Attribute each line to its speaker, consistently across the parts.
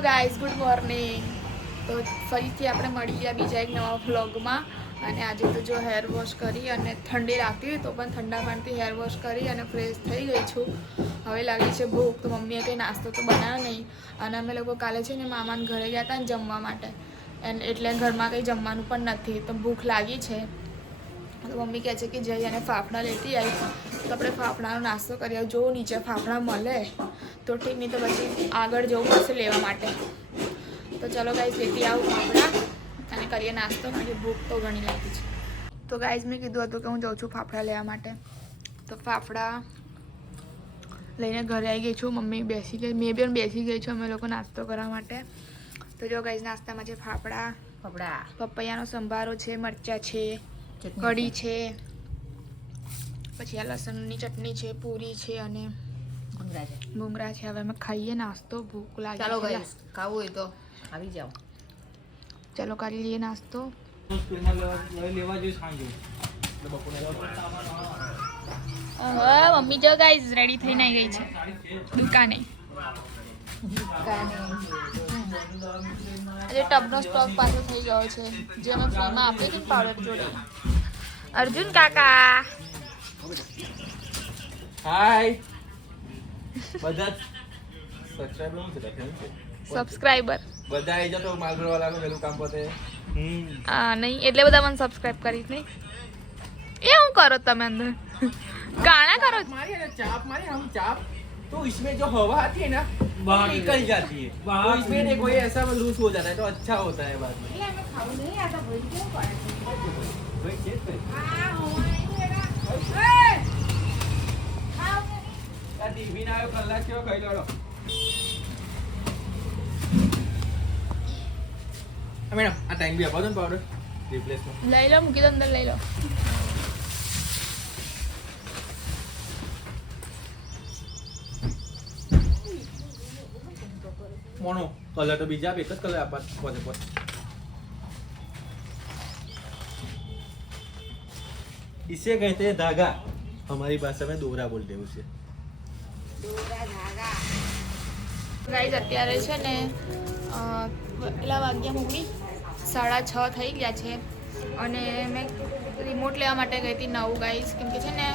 Speaker 1: Guys good morning તો ફરીથી આપણે મળી ગયા બીજા એક નવા વ્લોગમાં અને આજે તો જો હેર વોશ કરી અને ઠંડી લાગતી હોય તો પણ ઠંડા પાણીથી હેર વોશ કરી અને ફ્રેશ થઈ ગઈ છું. હવે લાગી છે ભૂખ, તો મમ્મીએ કંઈ નાસ્તો તો બનાવ્યો નહીં. અને અમે લોકો કાલે છે ને મામાને ઘરે ગયા હતા ને જમવા માટે. એટલે ઘરમાં કંઈ જમવાનું પણ નથી, તો ભૂખ લાગી છે. મમ્મી કહે છે કે જઈ અને ફાફડા લેતી આવી તો આપણે ફાફડાનો નાસ્તો કરી જો નીચે ફાફડા મળે તો ઠીક નહીં તો પછી આગળ જવું પડશે લેવા માટે. તો ચલો ગાઈઝ લેતી આવું ફાફડા અને કરીએ નાસ્તો. મારી ભૂખ તો ઘણી લાગી છે. તો ગાઈઝ મેં કીધું હતું કે હું જાઉં છું ફાફડા લેવા માટે. તો ફાફડા લઈને ઘરે આવી ગઈ છું. મમ્મી બેસી ગઈ મેં પણ બેસી ગઈ છું અમે લોકો નાસ્તો કરવા માટે. તો જો ગાઈઝ નાસ્તામાં છે ફાફડા
Speaker 2: ફાફડા.
Speaker 1: પપૈયાનો સંભારો છે મરચાં છે કઢી છે. પછી આ લસણની ચટણી છે પૂરી છે અને ભૂંગરા છે. હવે અમે ખાઈએ નાસ્તો ભૂખ લાગે
Speaker 2: ચાલો ખાવું હોય તો આવી જાઓ.
Speaker 1: ચાલો કરી લઈએ નાસ્તો. મમ્મી જો ગાઈઝ રેડી થઈને આવી ગઈ છે. દુકાને. આજે ટબનો સ્ટોક પાછો થઈ ગયો છે જે અમે ફ્રીમાં આપી હતી ને પાવડર જોડે અર્જુન કાકા
Speaker 3: હાય બધા સબસ્ક્રાઇબર હું છે લખેલું છે
Speaker 1: સબસ્ક્રાઈબર
Speaker 3: બધા આવી જતો માલગર વાળાનું પેલું કામ પતે હમ
Speaker 1: હા નહીં એટલે બધા મને સબસ્ક્રાઇબ કરી નહીં એ હું કરો તમે અંદર ગાણા કરો છો?
Speaker 3: मारी है ना चाप मारी हम चाप तो इसमें जो हवा आती है ना वो निकल जाती है तो इसमें देखो ये ऐसा लूज हो जाता है तो अच्छा होता है बाद में भाई चेक कर આ ટીવી ના આવ્યો કલાક કેવો ખાઈ લેવાનો મેડમ આ ટાઈમ બી આપો છો ને પાવડર રિપ્લેસમાં
Speaker 1: લઈ લો મૂકી દો અંદર લઈ લો
Speaker 3: મોનો કલર તો બીજા આપે, એક જ કલર આપવા પોતે પોતે इसे कहते हैं धागा हमारी भाषा में दोहरा बोलते हैं उसे
Speaker 1: ગાઈઝ અત્યારે છે ને અ, કેટલા વાગ્યા મમ્મી સાડા છ થઈ ગયા છે અને મેં રિમોટ લેવા માટે ગઈ હતી નવું ગાઈઝ કેમ કે છે ને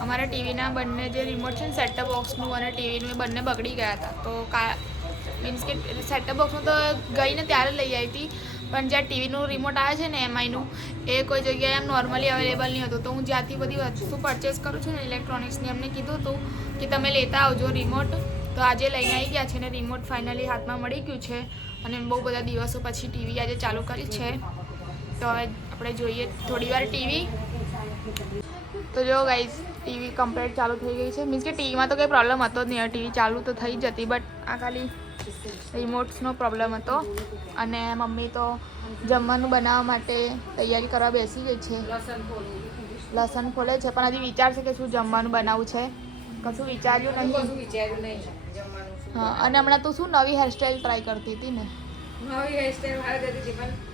Speaker 1: અમારા ટીવીના બંને જે રિમોટ છે ને સેટઅપ બોક્સનું અને ટીવીનું એ બંને બગડી ગયા હતા તો કા મીન્સ કે સેટઅપ બોક્સનું તો ગઈને ત્યારે લઈ આવી હતી પણ જ્યાં ટીવીનું રિમોટ આવે છે ને એમઆઈનું, એ કોઈ જગ્યાએ એમ નોર્મલી અવેલેબલ નહીં હતું. તો હું જ્યાંથી બધી વસ્તુ પરચેસ કરું છું ને ઇલેક્ટ્રોનિક્સની એમને કીધું હતું કે તમે લેતા આવજો રિમોટ તો આજે લઈને આવી ગયા છે ને રિમોટ ફાઇનલી હાથમાં મળી ગયું છે. અને બહુ બધા દિવસો પછી ટીવી આજે ચાલુ કરી છે. તો હવે આપણે જોઈએ થોડી વાર ટીવી. તો જો ગાઈઝ ટીવી કમ્પ્લેટ ચાલુ થઈ ગઈ છે. મીન્સ કે ટીવીમાં તો કંઈ પ્રોબ્લેમ હતો જ નહીં. ટીવી ચાલુ તો થઈ જ હતી બટ આ ખાલી રિમોટ્સનો પ્રોબ્લેમ હતો. અને મમ્મી તો જમવાનું બનાવવા માટે તૈયારી કરવા બેસી ગઈ છે. લસણ ખોલે છે. પણ હજી વિચારશે કે શું જમવાનું બનાવવું છે? કશું વિચાર્યું નહીં.
Speaker 2: વિચાર્યું નહીં.
Speaker 1: હા અને હમણાં તો શું નવી હેરસ્ટાઈલ ટ્રાય કરતી હતી ને?
Speaker 2: નવી હેરસ્ટાઈલ મારે હતી પણ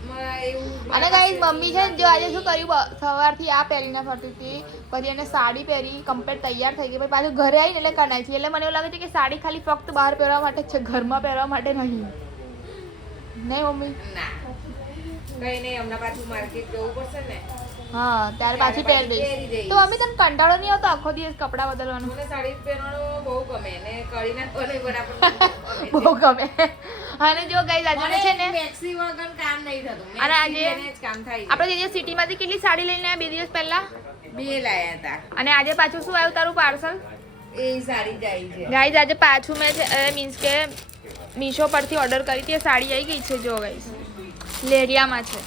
Speaker 1: અને ગાઈઝ મમ્મી છે ને જો આજે શું કર્યું સવારથી આ પહેરીને ફરતી હતી પછી એને સાડી પહેરી કમ્પ્લેટ તૈયાર થઈ ગઈ પછી પાછું ઘરે આવીને એટલે કનાઈ છે. એટલે મને એવું લાગે છે કે સાડી ખાલી ફક્ત બહાર પહેરવા માટે છે ઘરમાં પહેરવા માટે નહીં. નહીં મમ્મી?
Speaker 2: ના. કઈ નહીં હમણાં પાછું માર્કેટ જવું પડશે ને.
Speaker 1: હા ત્યારે પાછી પહેરી દઈશ. તો અમે તને કંટાળો નહીં આવતો આખો દિવસ કપડાં બદલવાનો?
Speaker 2: મને સાડી પહેરવાનું બહુ ગમે ને કળી ના કોને બરાબર
Speaker 1: બહુ ગમે અને જો ગઈ આજે છે ને
Speaker 2: મેક્સી વગર કામ નહીં થતું.
Speaker 1: અને આજે
Speaker 2: કામ થાય
Speaker 1: આપણે જે સિટીમાંથી કેટલી સાડી લઈને આ બે દિવસ પહેલા?
Speaker 2: બે લાયા હતા.
Speaker 1: અને આજે પાછું શું આવ્યું તારું પાર્સલ
Speaker 2: એ સાડી જાય છે.
Speaker 1: ગાઈઝ આજે પાછું મેં મીન્સ કે મીશો પરથી ઓર્ડર કરી હતી સાડી આવી ગઈ છે જો ગાઈઝ લેરિયામાં છે.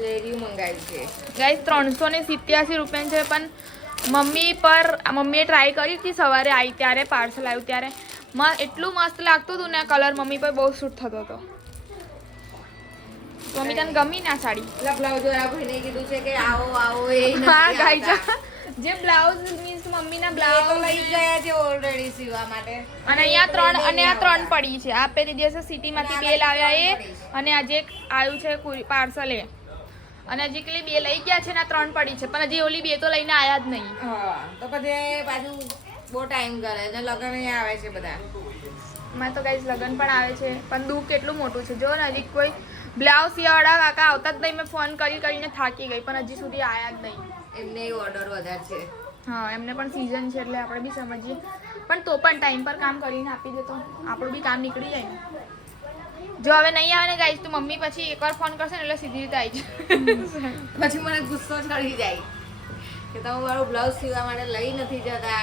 Speaker 2: લેરિયું મંગાવી છે.
Speaker 1: ગાઈઝ ત્રણસો ને સિત્યાસી રૂપિયા છે પણ મમ્મી પર મમ્મીએ ટ્રાય કરી હતી સવારે આવી ત્યારે પાર્સલ આવ્યું ત્યારે. માં એટલું મસ્ત લાગતું હતું ને કલર મમ્મી પર બહુ સૂટ થતો હતો. મમ્મી તને ગમી ના સાડી?
Speaker 2: બ્લાઉઝ વાળા ભાઈને કીધું છે કે આવો આવો એ
Speaker 1: હા ગાઈઝ જે. બ્લાઉઝ મીન્સ મમ્મીના બ્લાઉઝ
Speaker 2: લઈ ગયા છે ઓલરેડી સીવા માટે.
Speaker 1: અને અહીંયા ત્રણ અને આ ત્રણ પડી છે. આ પેલી દિવસે સિટીમાંથી બે લાવ્યા એ અને આજે આવ્યું છે પાર્સલ એ. અને હજી કેટલી બે લઈ ગયા છે ને ત્રણ પડી છે. પણ હજી ઓલી બે તો લઈને આયા જ નહીં.
Speaker 2: હા તો પછી પાછું બહુ ટાઈમ કરે ને લગ્ન આવે છે બધા.
Speaker 1: એમાં તો ગાઈઝ લગ્ન પણ આવે છે પણ દુઃખ કેટલું મોટું છે. જો ને હજી કોઈ બ્લાઉઝ સિયાવાળા કાકા આવતા જ નહીં. મેં ફોન કરી કરીને થાકી ગઈ પણ હજી સુધી આયા જ નહીં.
Speaker 2: એમને ઓર્ડર વધારે છે.
Speaker 1: હા એમને પણ સિઝન છે એટલે આપણે બી સમજીએ. પણ તો પણ ટાઈમ પર કામ કરીને આપી દે તો આપણું બી કામ નીકળી જાય ને. જો હવે નહીં આવે ને ગાઈસ તો મમ્મી પછી એકવાર ફોન કરશે ને એટલે સીધી રીતે આવી જાય
Speaker 2: પછી મને ગુસ્સો ચડી જાય કે તમે મારું બ્લાઉઝ સીવા માટે લઈ નથી જતા.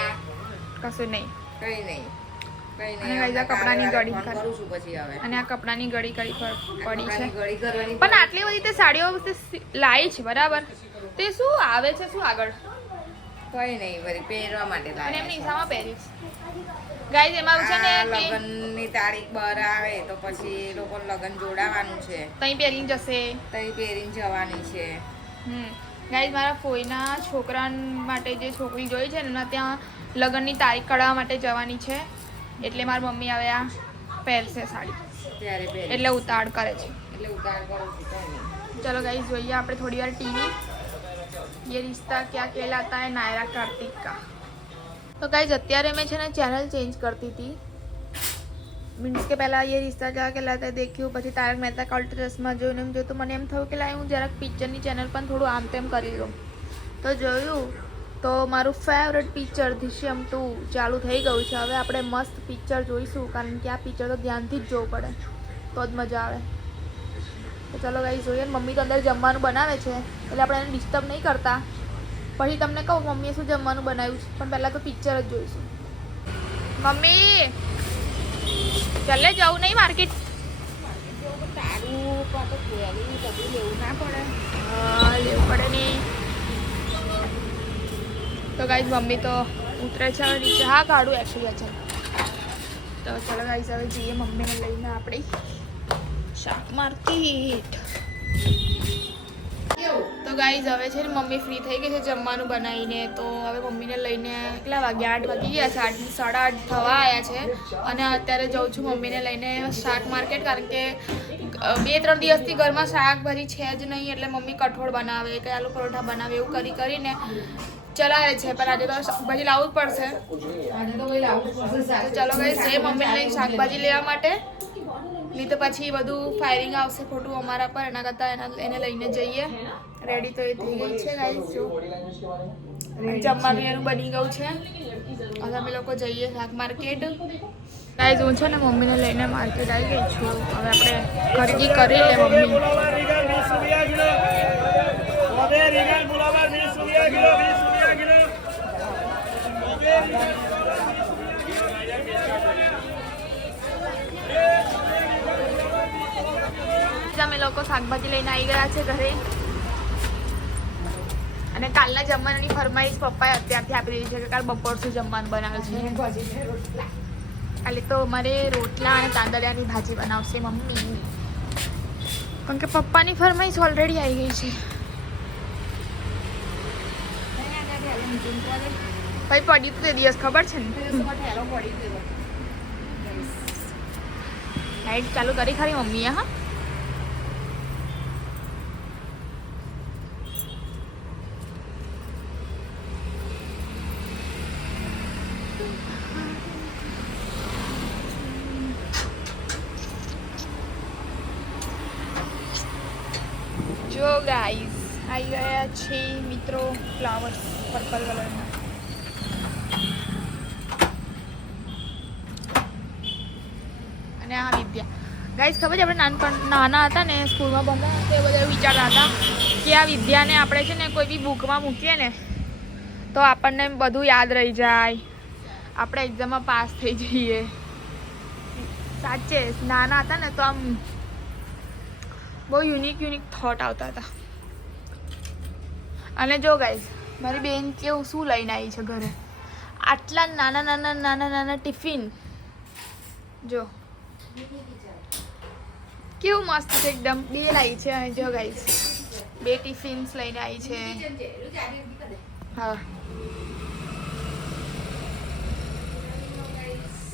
Speaker 1: કશું નહીં.
Speaker 2: કઈ નહીં.
Speaker 1: અને આ કપડાની ગળી કરું
Speaker 2: છું પછી હવે.
Speaker 1: અને આ કપડાની ગળી કરી પડી છે.
Speaker 2: ગળી કરવાની
Speaker 1: પણ આટલી બધી તે સાડીઓ લાવી છે બરાબર? તે શું આવે છે શું આગળ?
Speaker 2: કઈ નહીં વળી પહેરવા માટે
Speaker 1: અને એમની
Speaker 2: છે.
Speaker 1: પહેરીશ ગાઈઝ એમાં છે ને
Speaker 2: આ
Speaker 1: કે
Speaker 2: લગ્નની તારીખ બહાર આવે તો પછી એ લોકો લગ્ન જોડાવાનું છે
Speaker 1: તઈ પહેરીને જશે
Speaker 2: તઈ પહેરીને જવાની છે
Speaker 1: હમ ગાઈઝ મારા ફોઈના છોકરા માટે જે છોકરી જોઈ છે ને એમના ત્યાં લગ્નની તારીખ કઢાવવા માટે જવાની છે એટલે મારી મમ્મી હવે આ પહેરશે સાડી
Speaker 2: ત્યારે પહેરી
Speaker 1: એટલે ઉતાળ કરે છે
Speaker 2: એટલે ઉતાર કરું છું કઈ નહીં
Speaker 1: ચલો ગાઈઝ જોઈએ આપણે થોડી વાર ટીવી ये रिश्ता क्या कहलाता है नायरा कार्तिक का તો ગાઈઝ અત્યારે મેં છે ને ચેનલ ચેન્જ કરતી હતી મીન્સ કે પહેલાં એ રિશ્તા જા કે લાતા દેખ્યું, પછી તારક મહેતા કા ઉલ્ટ્રસમાં જોયું એમ જોયું તો મને એમ થયું કે લાય હું જરાક પિક્ચરની ચેનલ પણ થોડું આમ તેમ કરી લઉં. તો જોયું, તો મારું ફેવરેટ પિક્ચર ધીશ્યમ ટુ ચાલુ થઈ ગયું છે. હવે આપણે મસ્ત પિક્ચર જોઈશું, કારણ કે આ પિક્ચર તો ધ્યાનથી જ જોવું પડે. તો જ મજા આવે. તો ચલો ગાઈ જોઈએ મમ્મી તો અંદર જમવાનું બનાવે છે, એટલે આપણે એને ડિસ્ટર્બ નહીં કરતા. પછી તમને કહું, મમ્મીએ શું જમવાનું બનાવ્યું છે, પણ પહેલાં તો પિક્ચર જ જોઈશું. મમ્મી! ચાલે, જવું નહીં માર્કેટ
Speaker 2: લેવું ના
Speaker 1: પડે નહીં. તો ગાઈઝ મમ્મી તો ઉતરે છે હવે નીચે. હા કાઢું એકચ્યુઅલી છે. તો ચાલો ગાઈઝ હવે જઈએ મમ્મીને લઈને આપણી શાક માર્કેટ તો ગાઈઝ હવે છે ને મમ્મી ફ્રી થઈ ગઈ છે જમવાનું બનાવીને તો હવે મમ્મીને લઈને કેટલા વાગ્યા આઠ વાગી ગયા છે આઠ સાડા આઠ થવા આવ્યા છે. અને અત્યારે જાઉં છું મમ્મીને લઈને શાક માર્કેટ કારણ કે બે ત્રણ દિવસથી ઘરમાં શાકભાજી છે જ નહીં એટલે મમ્મી કઠોળ બનાવે કે આલુ પરોઠા બનાવે એવું કરી કરીને ચલાવે છે. પણ આજે તો શાકભાજી લાવવું જ પડશે.
Speaker 2: તો
Speaker 1: ચલો ગાઈઝ છે મમ્મીને લઈને શાકભાજી લેવા માટે. નહીં તો પછી બધું ફાયરિંગ આવશે ખોટું અમારા પર એના કરતાં એના એને લઈને જઈએ. રેડી તો એ થઈ ગઈ છે ગાઈસ જો. જમવાનું એનું બની ગયું છે. હવે અમે લોકો જઈએ શાક માર્કેટ ગાઈસ હું છે ને મમ્મીને લઈને માર્કેટ આવી ગઈ છું. હવે આપણે ખરીદી કરી લે mummy.
Speaker 4: Bulamar Regal 20 rupiah kilo. Kobe Regal Bulamar 20 rupiah kilo, 20 rupiah kilo. Kobe Regal
Speaker 1: અમે લોકો શાકભાજી લઈને આવી ગયા છે ઘરે. અને કાલના જમવાની ફરમાઈશ પપ્પાએ અત્યારથી આપી દીધી છે કે કાલ બપોર શું જમવાનું બનાવે છે. કાલે તો અમારે રોટલા અને તાંદળિયાની ભાજી બનાવશે મમ્મી. કારણ કે પપ્પાની ફરમાઈશ ઓલરેડી આવી ગઈ છે. ભાઈ પડ્યું તો તે દિવસ ખબર છે ને? લાઈટ ચાલુ કરી ખરી મમ્મીએ હા? જો ગાઈઝ આવી ગયા છે મિત્રો ફ્લાવર્સ પર્પલ કલરના આ વિદ્યા. ગાઈઝ ખબર છે, આપણે નાનપણ, નાના હતા ને, સ્કૂલમાં ભણતા તે બધા વિચારતા હતા કે આ વિદ્યાને આપણે છે ને કોઈ બી બુકમાં મૂકીએ ને, તો આપણને બધું યાદ રહી જાય. આપણે એક્ઝામમાં પાસ થઈ જઈએ. સાચે, નાના હતા ને, તો આમ બહુ યુનિક યુનિક થોટ આવતા હતા. અને જો ગાઈઝ મારી બેન કેવું, શું લઈને આવી છે ઘરે? આટલા નાના નાના નાના નાના ટિફિન. જો. કેવું મસ્ત છે એકદમ. બે લાવી છે અને જો ગાઈઝ બે ટિફિન્સ લઈને આવી છે. હા.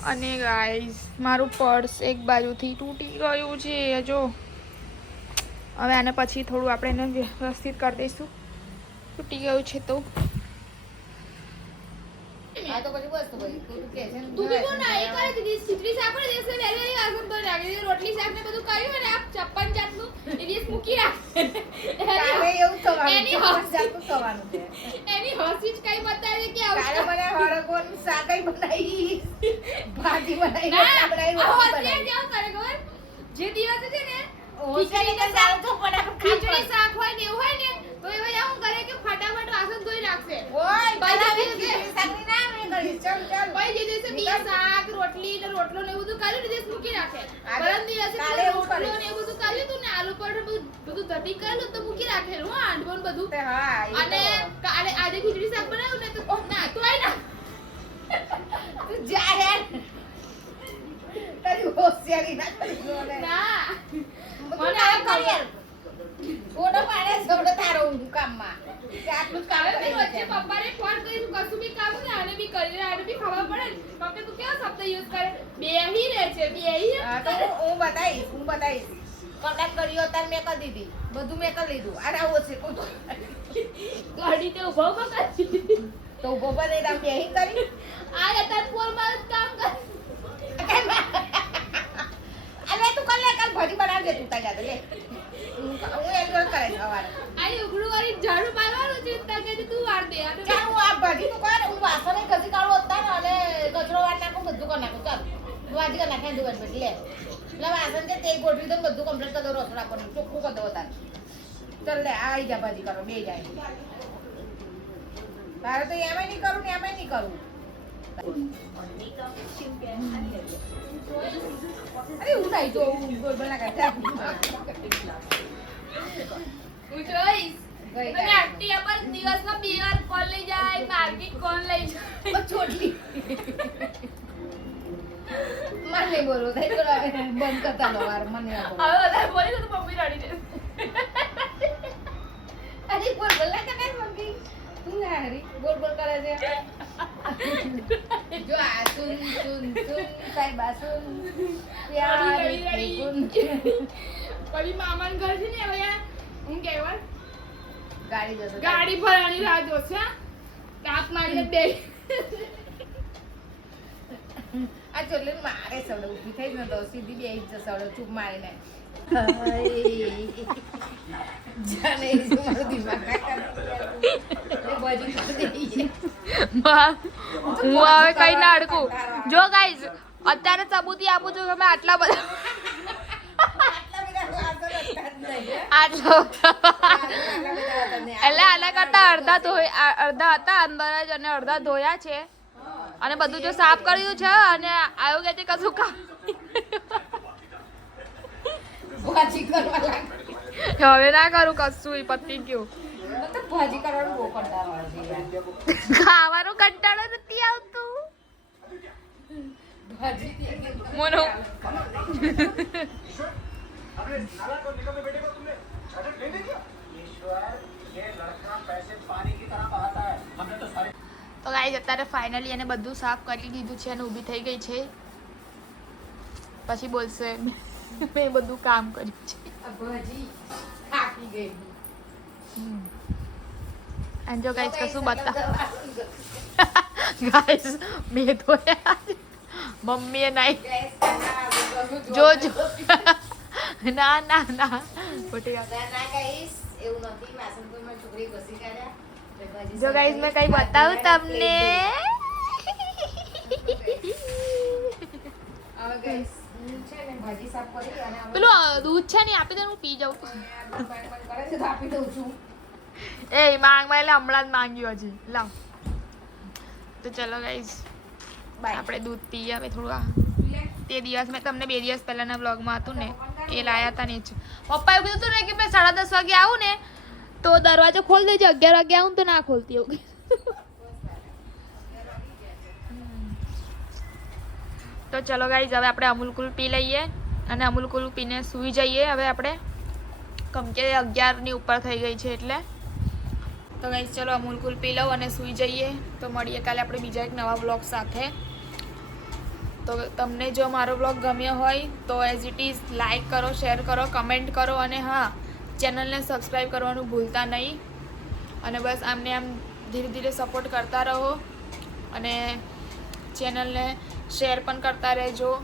Speaker 1: અને ગાઈઝ મારું પર્સ એક બાજુથી તૂટી ગયું છે, જો. હવે આને પછી થોડું આપણે એને વ્યવસ્થિત કરી દઈશું. તૂટી ગયું છે તો. રોટલી શાક ને બધું કર્યું અને આ છપ્પન જાતનું એ દિવસ મૂકી રાખે.
Speaker 2: એવું થવાનું
Speaker 1: એની હસી. જ કઈ બતાવે કે આવું
Speaker 2: મને બનાવી ભાજી બનાવી રોટલી
Speaker 1: જે દિવસે છે ને
Speaker 2: હોશિયારી
Speaker 1: ખીચડી
Speaker 2: તો જાણું છું, પણ આમ
Speaker 1: ખીચડી શાક હોય ને એવું હોય ને તો એ ભાઈ આવું કરે કે ફટાફટ વાસણ ધોઈ નાખશે
Speaker 2: ઓય,
Speaker 1: ભાઈ
Speaker 2: બનાવી
Speaker 1: જે દિવસે-
Speaker 2: ના મેં કરી. ચાલ, ચાલ.
Speaker 1: ભાઈ જે દિવસે બી શાક રોટલી ને રોટલો ને એવું બધું ને દિવસ મૂકી રાખે પરમ દિવસે
Speaker 2: કાલે એવું
Speaker 1: રોટલો
Speaker 2: કરીશ.
Speaker 1: ને એવું બધું કર્યું હતું ને આલુ પરોઠા બધું બધું ધટી કરેલું તો મૂકી રાખેલું હા બધું
Speaker 2: તે હા,
Speaker 1: અને કાલે આજે ખીચડી શાક બનાવ્યું ને તો ના તો આય ના
Speaker 2: તું જા હેડ. તારી હોશિયારી ના કરી
Speaker 1: ના
Speaker 2: મને આમ કર યાર. પાડે છોડો તારો ઊંધું કામમાં. તે આટલું કામ કરી
Speaker 1: વચ્ચે. પપ્પાને ફોન કર્યું કશું બી કામ ને આને બી કરી આને બી ખબર પડે પપ્પા તું કેવો શબ્દ યુઝ કરે બે બેહી રહે છે બેહી
Speaker 2: હા, હું- હું બતાવીશ, હું બતાવીશ. કલાક કર્યો તાર મેં કરી દીધી. બધું મેં કરી લીધું. અને આવો છે.
Speaker 1: ગાડી તે ઊભો ઊભો કરી
Speaker 2: તો ઊભો બને તાર બેહી કરી.
Speaker 1: આ તાર ફોન જ કામ કરે
Speaker 2: અલે તું કર લે, કાલ ભાજી બનાવજે તું તારી જાતે, લે. હું એન્જોય કરે સવારે.
Speaker 1: આ ઉગડું વાળી ઝાડુ પાડવાનું છે ત્યાં કે તું વાર દે
Speaker 2: ચાલ હું આ ભાજી તું કર, હું વાસણ ઘસી કાઢું અત્યારે અને કચરો વાળ નાખું, બધું કરી નાખું. ચાલ. હું ભાજી કરી નાખે ધોવાનું પછી લે. એટલે વાસણ છે તે ગોઠવી દઉં, બધું કમ્પ્લીટ કરી દઉં, રસોડા પર. ચોખ્ખું કરી દઉં તાર ચાલ લે, આ આઈ જા ભાજી કરો, બે જાય. તારે તો એમાંય નહીં કરું ને એમાંય નહીં કરું. મને બોલો બંધ
Speaker 1: તો મમ્મી રડી જશે
Speaker 2: અરે બોલ બોલ મમ્મી તું બોલ બોલ કરે છે જો આ સુન સુન સુન સાહેબ આ સુન
Speaker 1: પછી મામા ઘર છે ને હવે હું કહેવાય
Speaker 2: ગાડી જશે
Speaker 1: ગાડી ભરાની રાહ જોશે તાપ મારીને બે
Speaker 2: આ ચોટલી મારે સવડે ઊભી થઈ ને તો સીધી બે ઇંચ સવડે ચૂપ મારી ને દિમાગ.
Speaker 1: હું હવે કઈ ના અડકું. જો ગાઈઝ અત્યારે સબૂતી આપું છું કે મેં આટલા બધા
Speaker 2: આટલા
Speaker 1: એટલે આના કરતા અડધા ધોઈ અડધા હતા અંદર જ અને અડધા ધોયા છે. અને બધું જો સાફ કર્યું છે અને આવ્યો કે તે કશું કામ
Speaker 2: ભાજી કરવા લાગે.
Speaker 1: હવે ના કરું કશું પતી ગયું.
Speaker 2: ખાવાનું તો ભાજી કરવાનું બહુ કંટાળો આવે છે
Speaker 1: કંટાળો નથી આવતું. મોનો. ગાઈઝ અત્યારે ફાઇનલી એને બધું સાફ કરી દીધું છે અને ઊભી થઈ ગઈ છે. પછી બોલશે મેં બધું કામ કર્યું છે. અને જો ગાઈઝ કશું બતા ગાઈઝ મેં ધોયા. મમ્મીએ નહીં જો જો ના ના ના. ખોટી
Speaker 2: એવું નથી. મારી છોકરીએ ઘસી કાઢ્યા.
Speaker 1: જો ગાઈઝ મેં કઈ બતાવું તમને?
Speaker 2: હવે ગાઈસ હું છે ને ભાજી સાફ કરી અને હવે
Speaker 1: પેલું દૂધ છે ને આપી દે હું પી જાઉં.
Speaker 2: આ દૂધ પાણી પાણી કરે છે તો આપી દઉં છું
Speaker 1: એ માંગ એટલે હમણાં જ માંગ્યું હજી. લાવ. તો ચલો ગાઈઝ
Speaker 2: બાય
Speaker 1: આપણે દૂધ પીએ હવે થોડું આ. તે દિવસ મેં તમને બે દિવસ પહેલાના બ્લોગમાં હતું ને એ લાયા હતા ને જ પપ્પા એવું કીધું હતું ને કે મેં સાડા દસ વાગે આવું ને તો દરવાજો ખોલ દેજો, અગિયાર વાગે આવું તો ના ખોલતી એવું. તો ચલો ગાઈઝ હવે આપણે અમૂલ કુલ પી લઈએ અને અમૂલ કુલ પીને સૂઈ જઈએ હવે આપણે. કેમ કે અગિયારની ઉપર થઈ ગઈ છે એટલે. તો ગાઈઝ ચલો અમૂલ કુલ પી લઉં અને સૂઈ જઈએ. તો મળીએ કાલે આપણે બીજા એક નવા બ્લોગ સાથે. તો તમને જો મારો બ્લોગ ગમ્યો હોય, તો એઝ ઇટ ઇઝ લાઈક કરો શેર કરો કમેન્ટ કરો અને હા ચેનલને સબસ્ક્રાઈબ કરવાનું ભૂલતા નહીં. અને બસ આમને આમ ધીરે ધીરે સપોર્ટ કરતા રહો. અને ચેનલને શેર પણ કરતા રહેજો.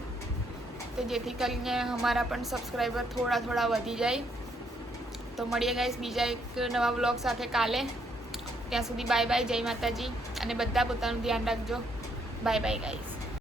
Speaker 1: તો જેથી કરીને અમારા પણ સબસ્ક્રાઈબર થોડા થોડા વધી જાય. તો મળીએ ગાઈસ બીજા એક નવા બ્લોગ સાથે કાલે. ત્યાં સુધી બાય બાય, જય માતાજી. અને બધા પોતાનું ધ્યાન રાખજો. Bye bye, guys.